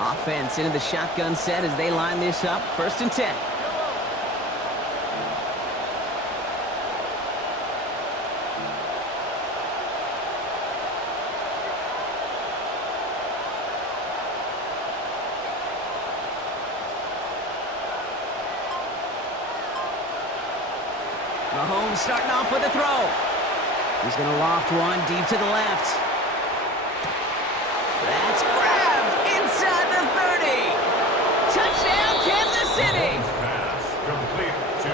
Offense into the shotgun set as they line this up. 1st and 10. Mahomes starting off with a throw. He's going to loft one deep to the left. That's grabbed inside the 30. Touchdown, Kansas City. Pass complete to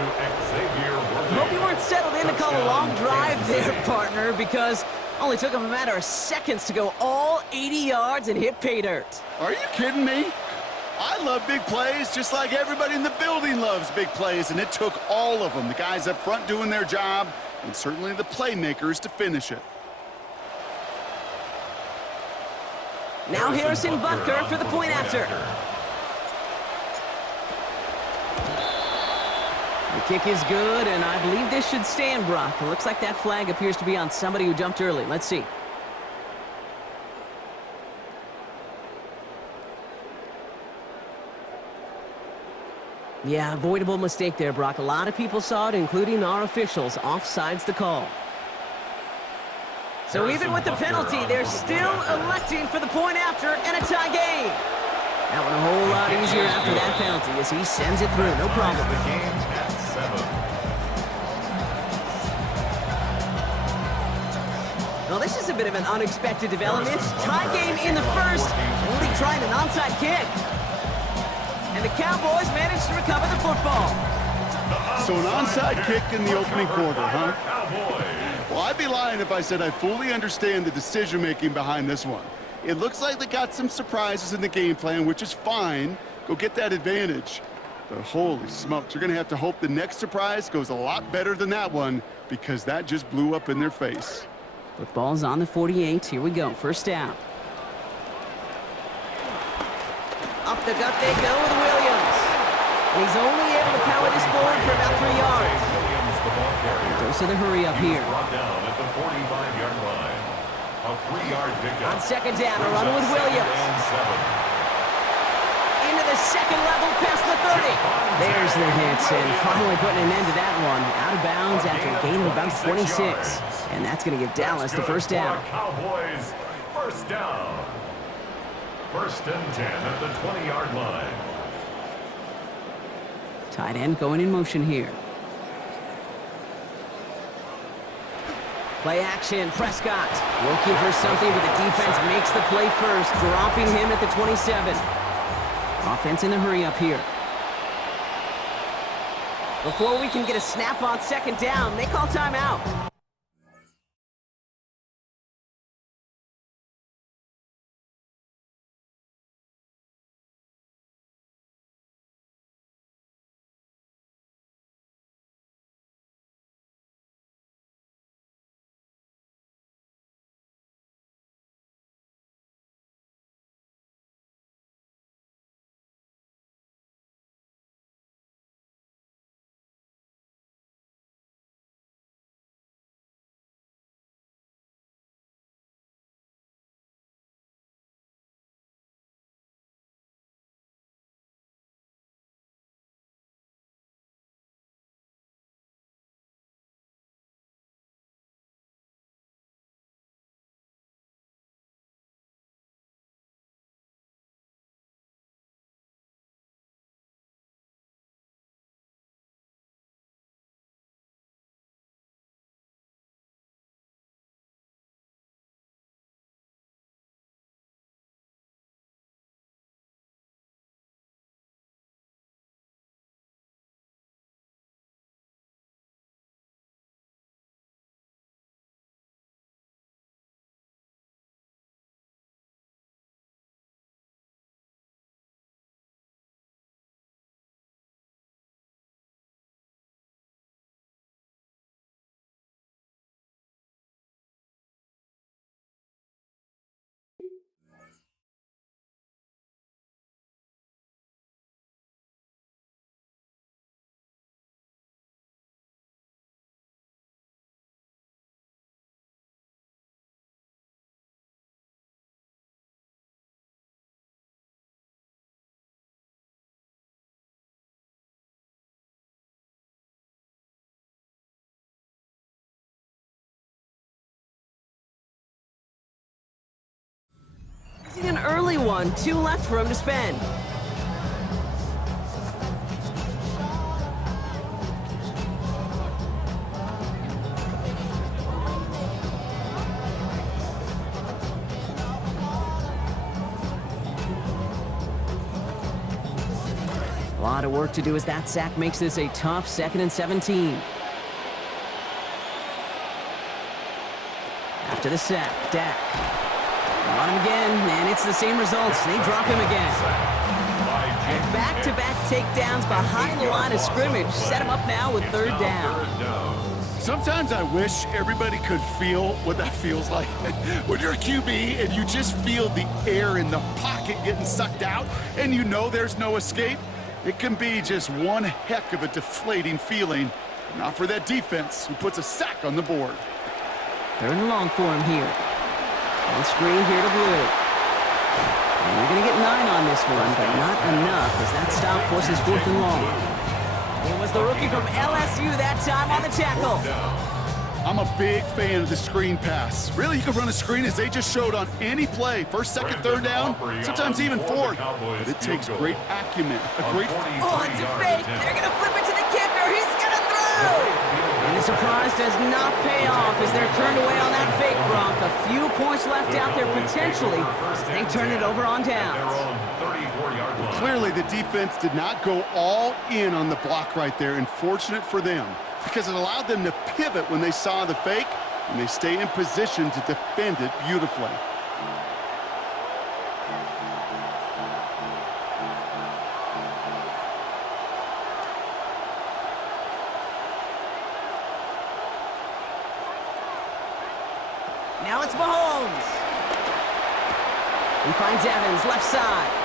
Xavier Worthy. Hope you weren't settled in to call a long drive there, partner, because only took him a matter of seconds to go all 80 yards and hit pay dirt. Are you kidding me? I love big plays just like everybody in the building loves big plays, and it took all of them, the guys up front doing their job, and certainly the playmakers to finish it. Now Harrison Butker for the point after. The kick is good, and I believe this should stand, Brock. It looks like that flag appears to be on somebody who jumped early. Let's see. Yeah, avoidable mistake there, Brock. A lot of people saw it, including our officials. Offsides the call. So even with the penalty, they're still electing for the point after and a tie game. That one a whole lot easier after that penalty as he sends it through. No problem. The game at 7. Well, this is a bit of an unexpected development. Tie game in the 1st. Only trying an onside kick. And the Cowboys managed to recover the football. So an onside kick in the opening quarter, huh? Well, I'd be lying if I said I fully understand the decision-making behind this one. It looks like they got some surprises in the game plan, which is fine. Go get that advantage. But holy smokes, you're going to have to hope the next surprise goes a lot better than that one, because that just blew up in their face. Football's on the 48. Here we go. 1st down. Up the gut they go with Williams. And he's only able to power this forward for about 3 yards. Dose of the hurry up here. Brought down at the 45-yard line. A 3-yard pickup. On 2nd down, a run with Williams. Into the 2nd level past the 30. There's the hits, and finally putting an end to that one. Out of bounds after a gain of about 26. And that's going to give Dallas the 1st down. Cowboys, 1st down. 1st and 10 at the 20-yard line. Tight end going in motion here. Play action, Prescott. Looking for something, but the defense makes the play first, dropping him at the 27. Offense in the hurry up here. Before we can get a snap on 2nd down, they call timeout. one, 2 left for him to spend. A lot of work to do as that sack makes this a tough 2nd and 17. After the sack, Dak. On him again, and it's the same results. They drop him again. And back-to-back takedowns behind the line of scrimmage. Set him up now with 3rd down. Sometimes I wish everybody could feel what that feels like. When you're a QB and you just feel the air in the pocket getting sucked out and you know there's no escape, it can be just one heck of a deflating feeling. Not for that defense who puts a sack on the board. 3rd and long for him here. On screen here to Blue. And you're going to get 9 on this one, but not enough as that stop forces 4th and long. It was the rookie from LSU that time on the tackle. I'm a big fan of the screen pass. Really, you can run a screen as they just showed on any play. 1st, 2nd, 3rd down, sometimes even 4th. But it takes great acumen, Oh, it's a fake. They're going to flip it to the kicker. He's going to throw. And the surprise does not pay off as they're turned away on that fake, Gronk. A few points left out there potentially as they turn it over on downs. Clearly, the defense did not go all in on the block right there, and fortunate for them, because it allowed them to pivot when they saw the fake, and they stay in position to defend it beautifully. Now it's Mahomes. He finds Evans, left side.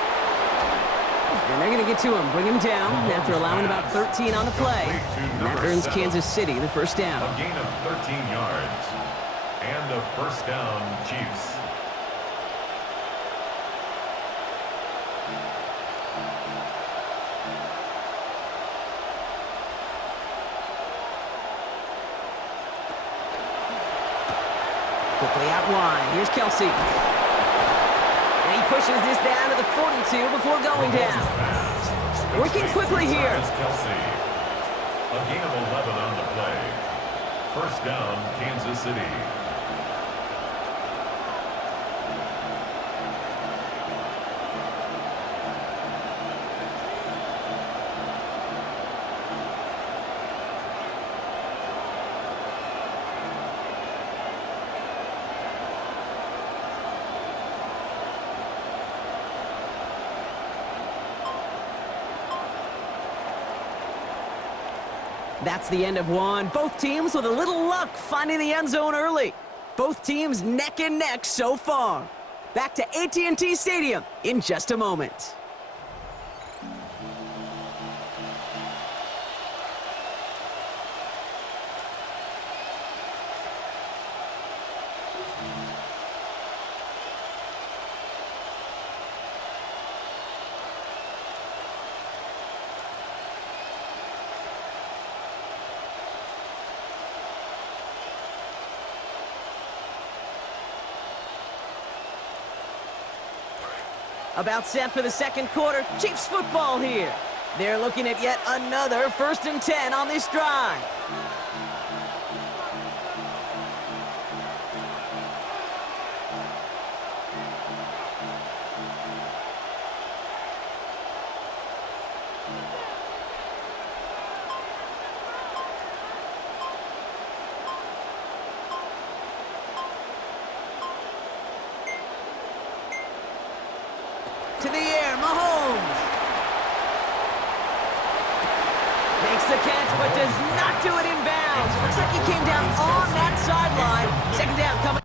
And they're going to get to him, bring him down after allowing about 13 on the play. And that earns Kansas City the 1st down. A gain of 13 yards. And a 1st down, Chiefs. Quickly out wide. Here's Kelsey. And he pushes this down to the 42 before going down. Working quickly here. Kelsey. A gain of 11 on the play. 1st down, Kansas City. That's the end of one. Both teams with a little luck finding the end zone early. Both teams neck and neck so far. Back to AT&T Stadium in just a moment. About set for the 2nd quarter. Chiefs football here. They're looking at yet another 1st and 10 on this drive. To the air, Mahomes. Makes the catch, but does not do it in bounds. Looks like he came down on that sideline. 2nd down coming.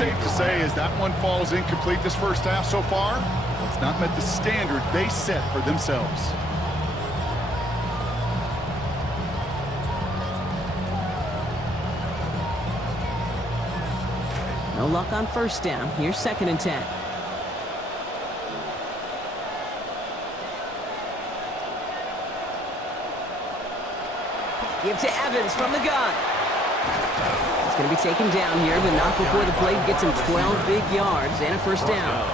safe to say as that one falls incomplete this first half so far, it's not met the standard they set for themselves. No luck on first down. Here's 2nd and 10. Give to Evans from the gun. He's going to be taken down here, but not before the play gets him 12 big yards and a first down.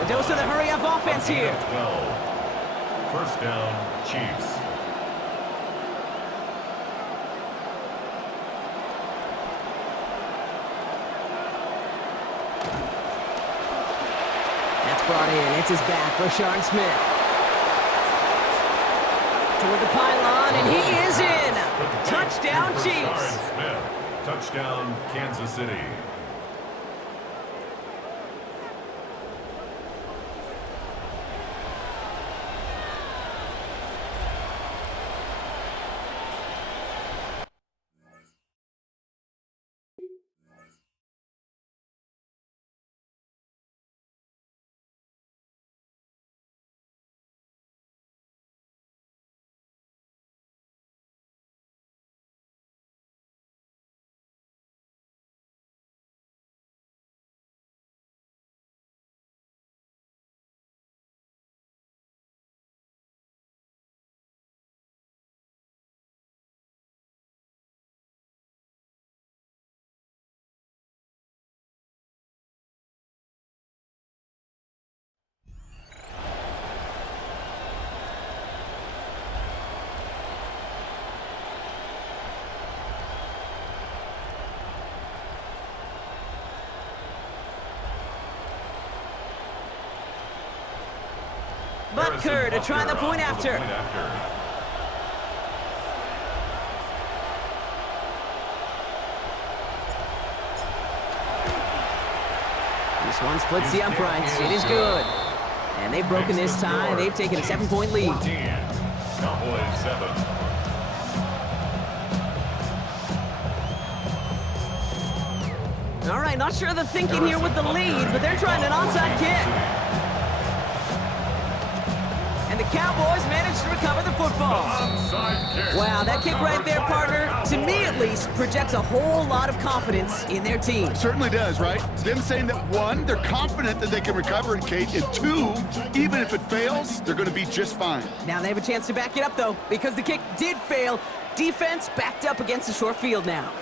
A dose of the hurry-up offense here. 12. First down, Chiefs. That's brought in. It's his back, Rashard Smith. Toward the pylon, and he is in. Touchdown, Chiefs. Smith. Touchdown, Kansas City. Butker to try the point after. This one splits the uprights. It is good. And they've broken this tie. They've taken a 7-point lead. 14. Cowboys 7. All right, not sure of the thinking here with the lead, but they're trying an onside kick. And the Cowboys managed to recover the football. Wow, that kick right there, partner, to me at least, projects a whole lot of confidence in their team. Certainly does, right? Them saying that, one, they're confident that they can recover it, Kate, and two, even if it fails, they're going to be just fine. Now they have a chance to back it up, though, because the kick did fail. Defense backed up against the short field now.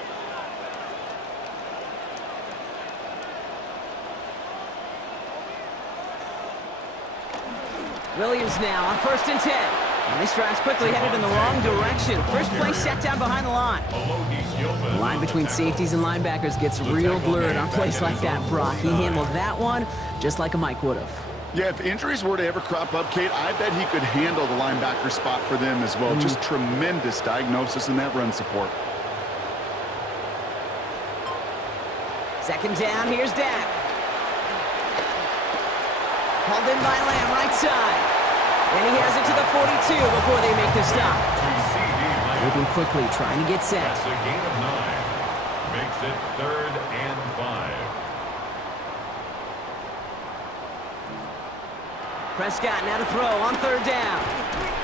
Williams now on 1st and 10. And this drive's quickly headed in the wrong direction. First play set down behind the line. The line between safeties and linebackers gets real blurred on plays like that, Brock. He handled that one just like a Mike would have. Yeah, if injuries were to ever crop up, Kate, I bet he could handle the linebacker spot for them as well. Just tremendous diagnosis in that run support. 2nd down, here's Dak. Hauled in by Lamb, right side. And he has it to the 42 before they make the stop. Moving quickly, trying to get set. That's a gain of 9. Makes it 3rd and 5. Prescott now to throw on 3rd down.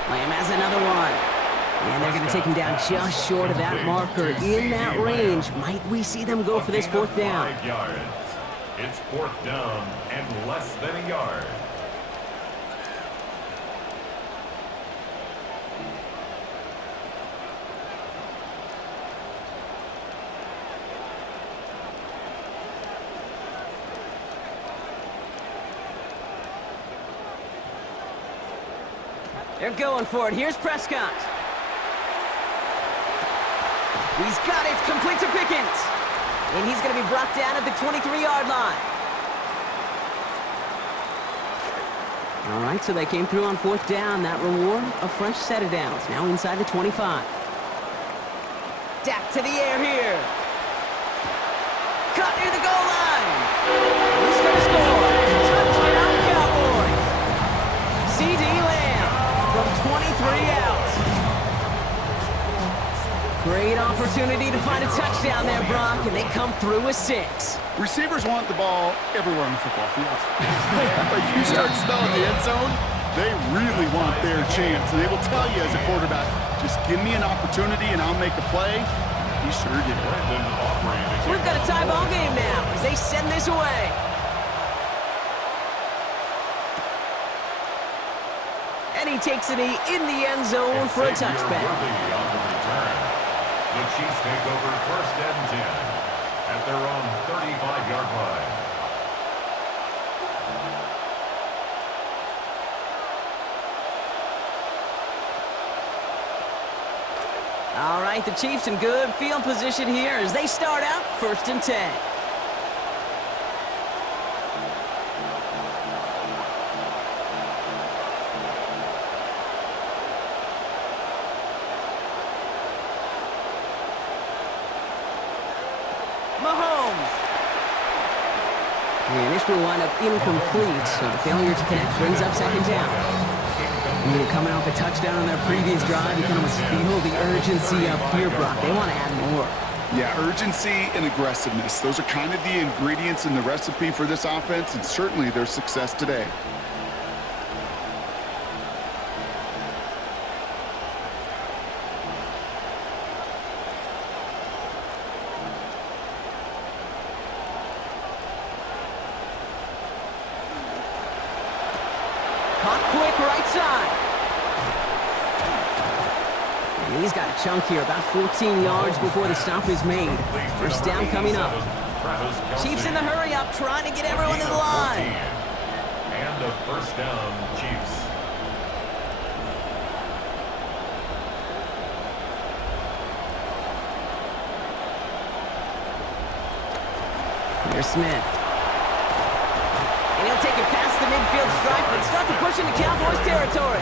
Lamb has another one. And they're going to take him down just short of that marker. In that range, might we see them go for this 4th down? 5 yards. It's 4th down and less than a yard. They're going for it. Here's Prescott. He's got it. Complete to Pickens. And he's going to be brought down at the 23-yard line. All right, so they came through on 4th down. That reward, a fresh set of downs. Now inside the 25. Dak to the air here. Cut near the goal line. He's going to score. Touchdown, Cowboys. C.D. Lamb from 23 out. Great opportunity to find a touchdown there, Brock, and they come through with 6. Receivers want the ball everywhere on the football field. But you start smelling the end zone, they really want their chance. And they will tell you as a quarterback, just give me an opportunity and I'll make a play. He sure did. So we've got a tie ball game now as they send this away. And he takes it in the end zone for a touchback. The Chiefs take over 1st and 10 at their own 35-yard line. All right, the Chiefs in good field position here as they start out 1st and 10. Mahomes. And this will wind up incomplete, so the failure to connect brings up 2nd down. Coming off a touchdown on their previous drive, you can almost feel the urgency up here, Brock. They want to add more. Yeah, urgency and aggressiveness. Those are kind of the ingredients in the recipe for this offense, and certainly their success today. Caught quick right side. And he's got a chunk here, about 14 yards before the stop is made. 1st down coming up. Chiefs in the hurry up, trying to get everyone to the line. And a 1st down, Chiefs. Here's Smith. And he'll take it past the midfield stripe and start to push into Cowboys territory.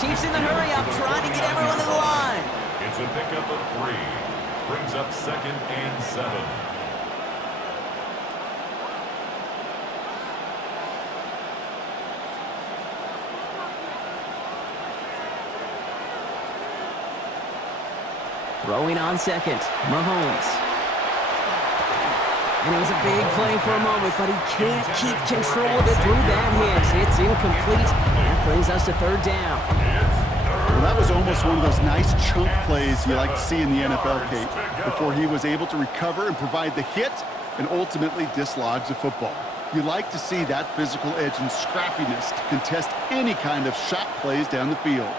Chiefs in the hurry up, trying to get everyone to the line. It's a pickup of 3. Brings up 2nd and 7. Throwing on 2nd, Mahomes. And it was a big play for a moment, but he can't keep control of it through that hit. It's incomplete. That brings us to 3rd down. Well, that was almost one of those nice chunk plays you like to see in the NFL, Kate, before he was able to recover and provide the hit and ultimately dislodge the football. You like to see that physical edge and scrappiness to contest any kind of shot plays down the field.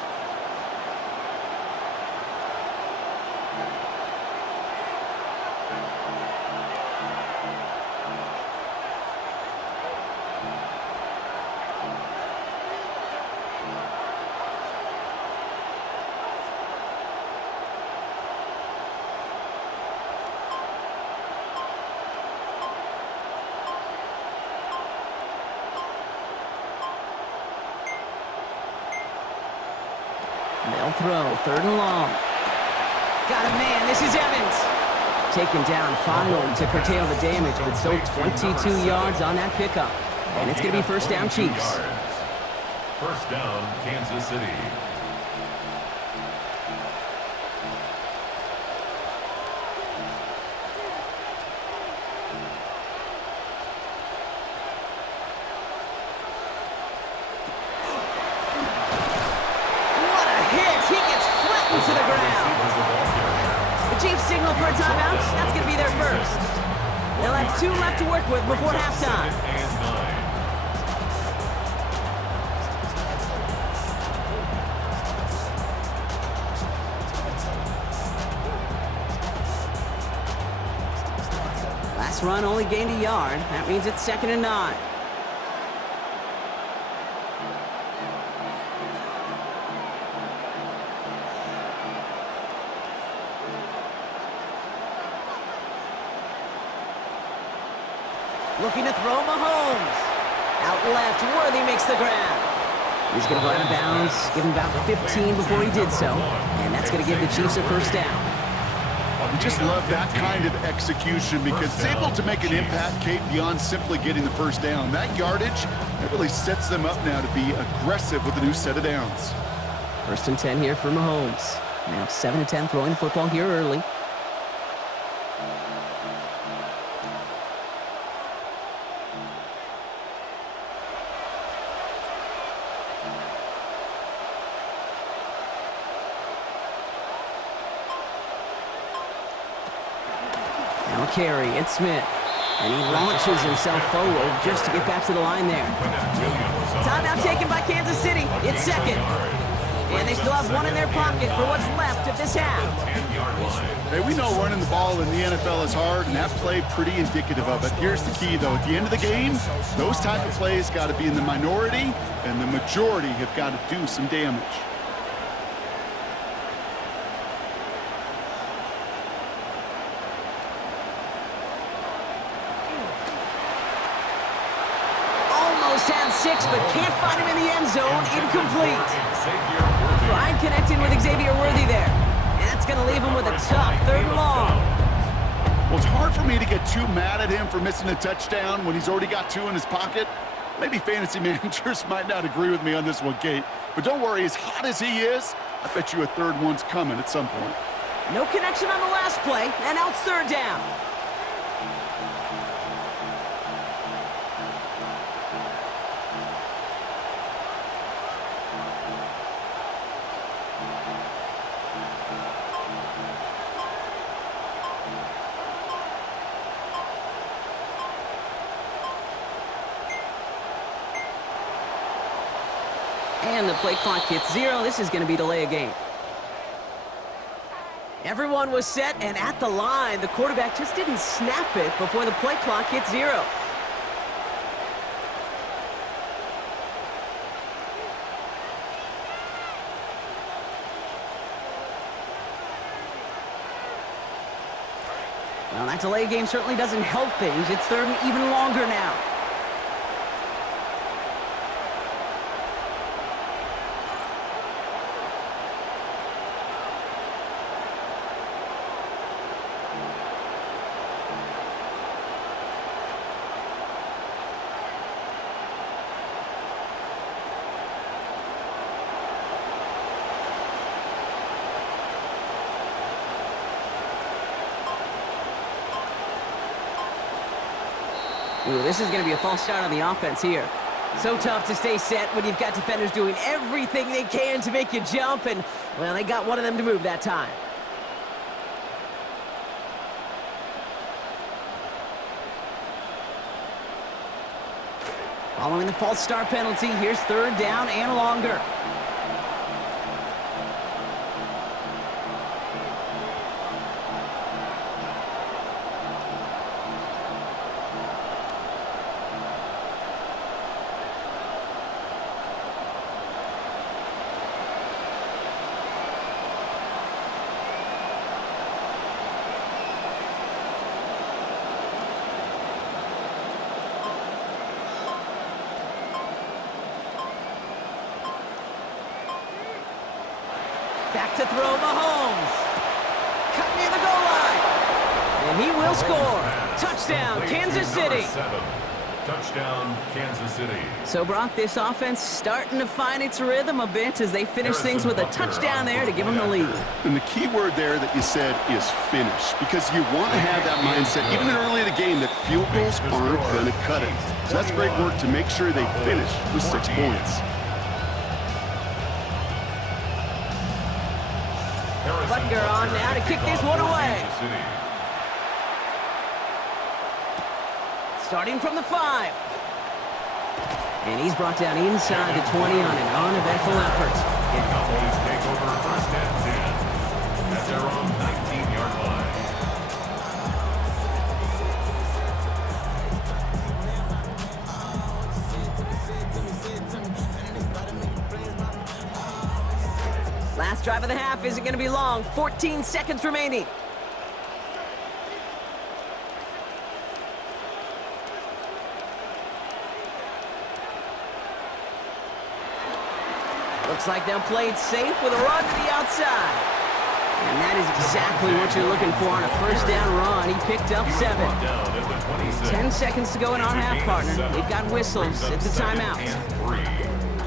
They'll throw, 3rd and long. Got a man, this is Evans. Taken down finally to curtail the damage, but still 22 yards on that pickup. And it's going to be 1st down, Chiefs. 1st down, Kansas City. To the ground. The Chiefs signal for a timeout. That's going to be their 1st. They'll have 2 left to work with before halftime. Last run only gained a yard. That means it's 2nd and 9. Looking to throw Mahomes. Out left, Worthy makes the grab. He's going to go out of bounds, give him about 15 before he did so. And that's going to give the Chiefs a 1st down. We just love that kind of execution because it's able to make an impact, Kate, beyond simply getting the 1st down. That yardage, that really sets them up now to be aggressive with a new set of downs. 1st and 10 here for Mahomes. Now 7-10 throwing the football here early. Now a carry, it's Smith. And he launches himself forward just to get back to the line there. Timeout taken by Kansas City. It's second. And they still have one in their pocket for what's left of this half. Hey, we know running the ball in the NFL is hard, and that play pretty indicative of it. Here's the key, though. At the end of the game, those type of plays got to be in the minority, and the majority have got to do some damage. Had 6, but can't find him in the end zone. Incomplete. Ryan connecting with Xavier Worthy there. And that's going to leave him with a tough 3rd and long. Well, it's hard for me to get too mad at him for missing a touchdown when he's already got 2 in his pocket. Maybe fantasy managers might not agree with me on this one, Kate. But don't worry, as hot as he is, I bet you a 3rd one's coming at some point. No connection on the last play, and now it's 3rd down. And the play clock hits 0. This is going to be delay a game. Everyone was set and at the line. The quarterback just didn't snap it before the play clock hit 0. Well, that delay game certainly doesn't help things. It's 3rd and even longer now. Ooh, this is going to be a false start on the offense here. So tough to stay set when you've got defenders doing everything they can to make you jump, and, well, they got one of them to move that time. Following the false start penalty, here's 3rd down and longer. Back to throw, Mahomes. Cut near the goal line. And he will score. Touchdown, Kansas City. Touchdown, Kansas City. So, Brock, this offense starting to find its rhythm a bit as they finish things with a touchdown there to give them the lead. And the key word there that you said is finish, because you want to have that mindset, even early in the game, that field goals aren't going to cut it. So that's great work to make sure they finish with 6 points. Butker on now to kick this one away. Starting from the 5. And he's brought down inside the 20 on an uneventful effort. The Cowboys take over 1st and 10 at their own 19-yard line. Last drive of the half isn't going to be long. 14 seconds remaining. Looks like they'll play it safe with a run to the outside. And that is exactly what you're looking for on a 1st down run. He picked up 7. 10 seconds to go in our half, partner. They've got whistles. It's a timeout.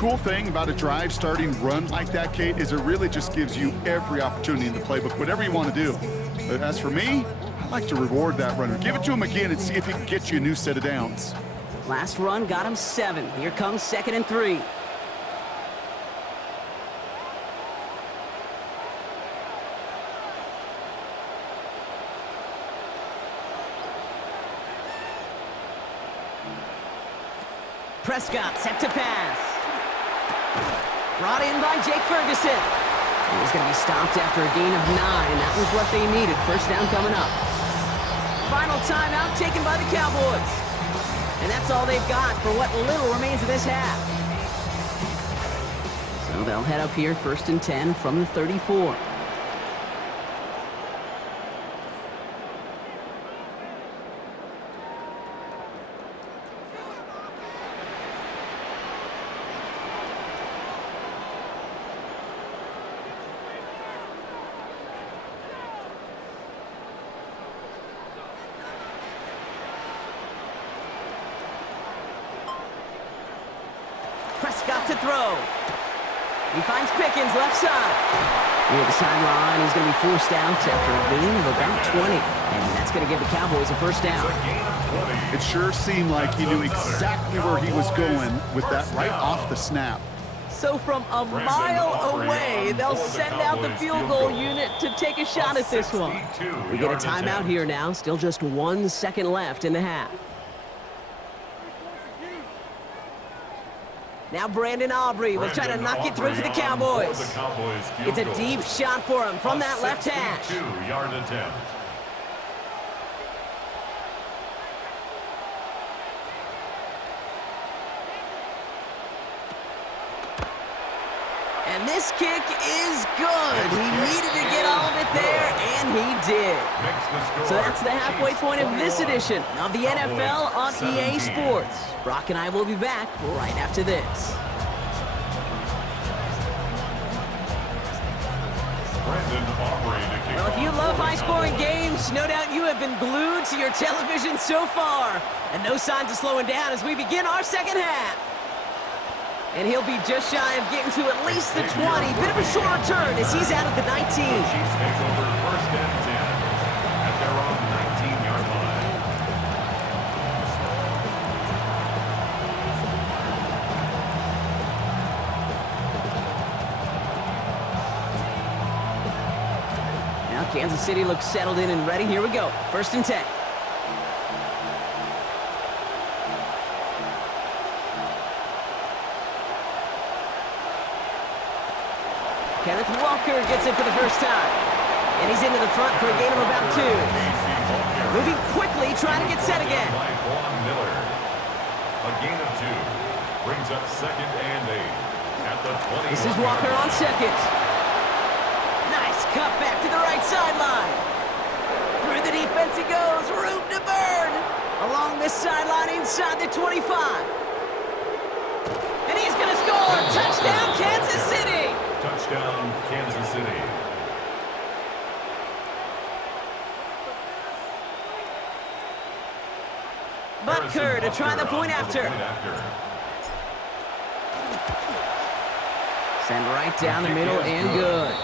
cool thing about a drive starting run like that, Kate, is it really just gives you every opportunity in the playbook, whatever you want to do. But as for me, I like to reward that runner. Give it to him again and see if he can get you a new set of downs. Last run got him 7. Here comes 2nd and 3. Prescott set to pass. Brought in by Jake Ferguson. And he's going to be stopped after a gain of 9. That was what they needed. First down coming up. Final timeout taken by the Cowboys. And that's all they've got for what little remains of this half. So they'll head up here 1st and 10 from the 34. Prescott to throw. He finds Pickens left side. Near the sideline, he's going to be forced out after a gain of about 20. And that's going to give the Cowboys a first down. It sure seemed like he knew exactly where he was going with that right off the snap. So from a mile away, they'll send out the field goal unit to take a shot at this one. We get a timeout here now. Still just 1 second left in the half. Now Brandon Aubrey will try to knock it through for the Cowboys. It's a deep shot for him from that left hash. 62-yard attempt. And this kick is good. He needed to get all of it there, and he did. So that's the halfway point of this edition of the NFL on EA Sports. Brock and I will be back right after this. Well, if you love high-scoring games, no doubt you have been glued to your television so far. And no signs of slowing down as we begin our second half. And he'll be just shy of getting to at least the 20. Bit of a short return as he's out at the 19. Chiefs take over 1st and 10 at their own 19-yard line. Now Kansas City looks settled in and ready. Here we go. 1st and 10. Kenneth Walker gets it for the first time. And he's into the front for a gain of about 2. Moving quickly, trying to get set again. A gain of 2 brings up 2nd and 8 at the 20. This is Walker on 2nd. Nice cut back to the right sideline. Through the defense he goes, room to burn. Along this sideline inside the 25. And he's going to score. Touchdown, Kansas City. Touchdown, Kansas City. Butker to try the point after. Send right down the middle and good.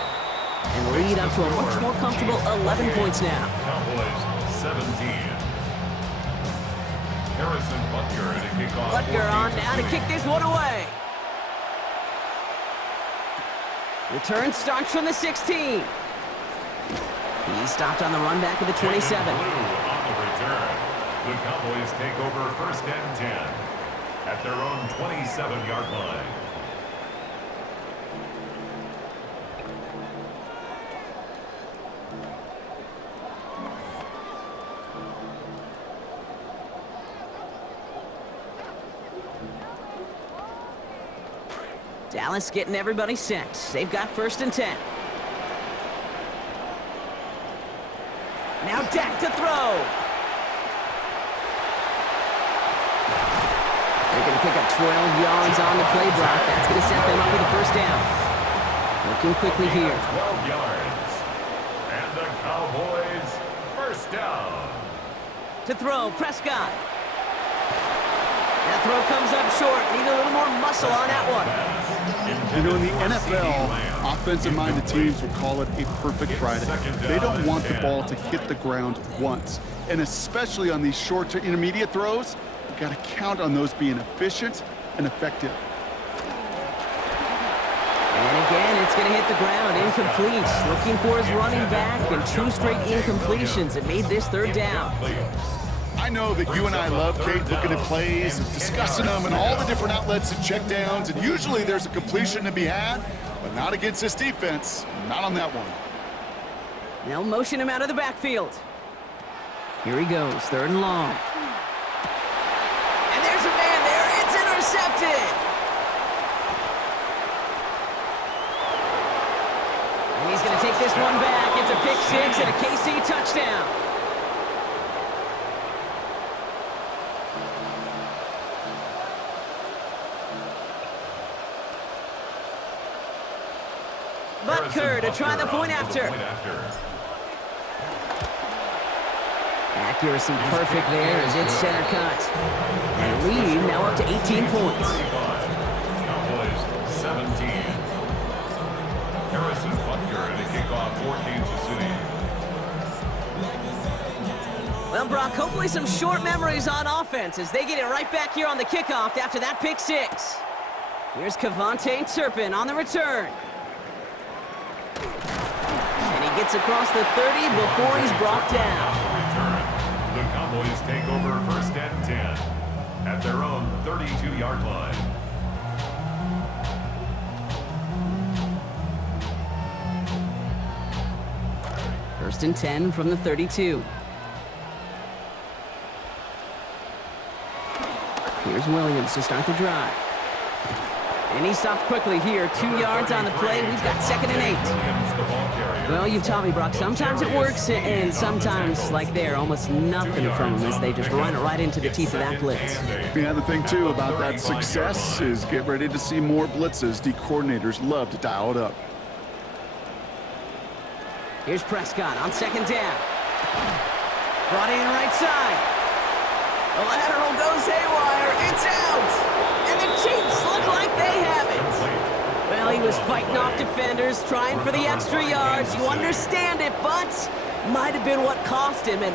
And lead up to a much more comfortable 11 points now. Cowboys 17. Harrison Butker to kick off. Butker on now to kick this one away. Return starts from the 16. He stopped on the run back of the 27. On the return, the Cowboys take over 1st and 10 at their own 27-yard line. Dallas getting everybody set. They've got 1st and 10. Now Dak to throw. They're going to pick up 12 yards on the play block. That's going to set them up with a first down. Looking quickly here. 12 yards. And the Cowboys first down. To throw, Prescott. That throw comes up short. Need a little more muscle on that one. You know, in the NFL, offensive-minded teams would call it a perfect Friday. They don't want the ball to hit the ground once. And especially on these short to intermediate throws, you've got to count on those being efficient and effective. And again, it's going to hit the ground. Incomplete. Looking for his running back, and 2 straight incompletions. It made this 3rd down. I know that you and I love, Kate, looking at plays and discussing them and all the different outlets and checkdowns, and usually there's a completion to be had, but not against this defense. Not on that one. They'll motion him out of the backfield. Here he goes, 3rd and long. And there's a man there. It's intercepted. And he's going to take this one back. It's a pick 6 and a KC touchdown. Butker to try the point after. Accuracy perfect there as it's center cut. And the lead now up to 18 points. Cowboys 17. Harrison Butker in a kickoff for Kansas City. Well, Brock, hopefully some short memories on offense as they get it right back here on the kickoff after that pick 6. Here's Kevontae Turpin on the return. And he gets across the 30 before he's brought down. The Cowboys take over 1st and 10 at their own 32-yard line. First and 10 from the 32. Here's Williams to start the drive. And he stopped quickly here. 2 yards on the play. We've got 2nd and 8. Well, you've taught me, Brock. Sometimes it works, and sometimes, like there, almost nothing from them as they just run it right into the teeth of that blitz. Yeah, the thing, too, about that success is get ready to see more blitzes. The coordinators love to dial it up. Here's Prescott on 2nd down. Brought in right side. The lateral goes haywire. It's out. And the Chiefs look like they have it. Well, he was fighting off defenders, trying for the extra yards. You understand it, but might have been what cost him an